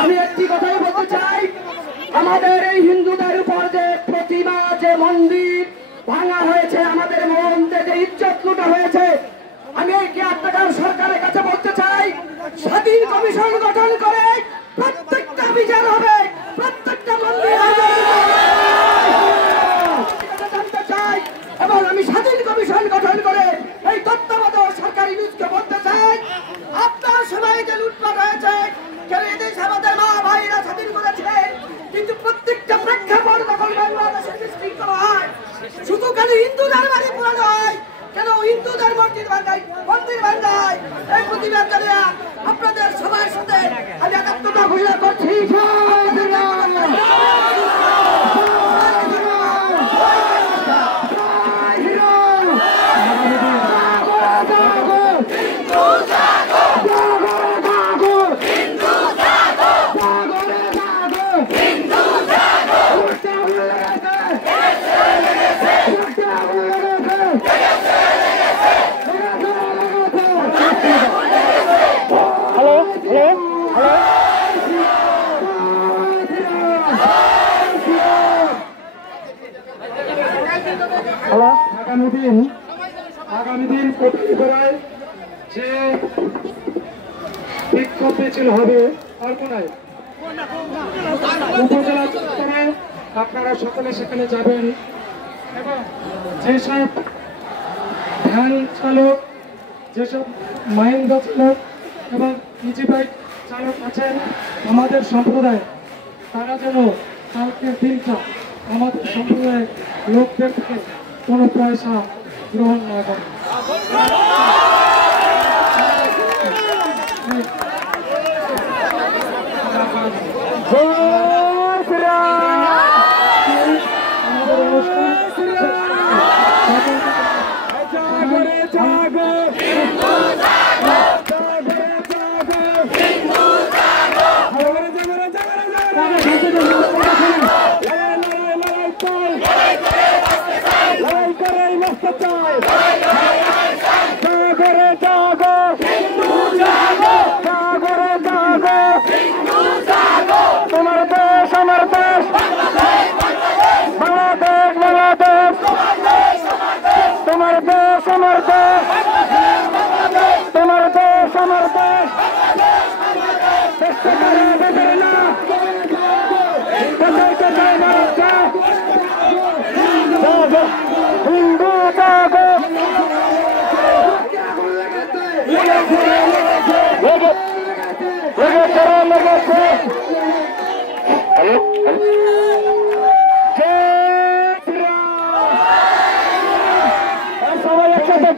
আমি একটি কথাই বলতে চাই, আমাদের এই হিন্দুদের উপর যে প্রতিমা, যে মন্দির ভাঙা হয়েছে, আমাদের মন্দিরে যে ইজ্জত লুটা হয়েছে, আমি এই কেয়ারটেকার সরকারের কাছে বলতে চাই, স্বাধীন কমিশন গঠন করে প্রত্যেকটা বিচার হবে, প্রত্যেকটা মন্দির জানতে চাই। এবং আমি স্বাধীন কমিশন গঠন করে এই তত্ত্বাবধায়ক সরকারি নিউজকে বলতে চাই, আপনার সবাই যে লুটপাট হয়েছে, কেন এদেশ আমাদের মা ভাইরা স্বাধীন করেছিলেন, কিন্তু প্রত্যেকটা প্রেক্ষাপট যখন বাংলাদেশে সৃষ্টি করা হয়, শুধু কেন হিন্দুদের বাড়ি পুরানো হয়, কেন হিন্দুদের মন্দির ভাঙায়, এই প্রতিবাদকারীরা আপনাদের সবার সাথে আমি একাত্মতা ঘোষণা করছি। আগামী দিন কটিপাড়ায় যে বিক্ষোভ মিছিল হবে অর্পণায় উপজেলা চত্বরে, আপনারা সকলে সেখানে যাবেন এবং যেসব ভ্যান চালক, যেসব মাহিন্দ্রা চালক এবং ইজি বাইক চালক আছেন আমাদের সম্প্রদায়, তারা যেন কালকের দিনটা আমাদের সম্প্রদায়ের লোকদের থেকে কোনো পয়সা গ্রহণ না করে। তোমার দেশ আমার দেশ, বাংলাদেশ বাংলাদেশ, তোমার দেশ আমার দেশ, তোমার দেশ আমার দেশ, চেষ্টা করে দেবে না, হিন্দু জাগো, সবাই একসাথে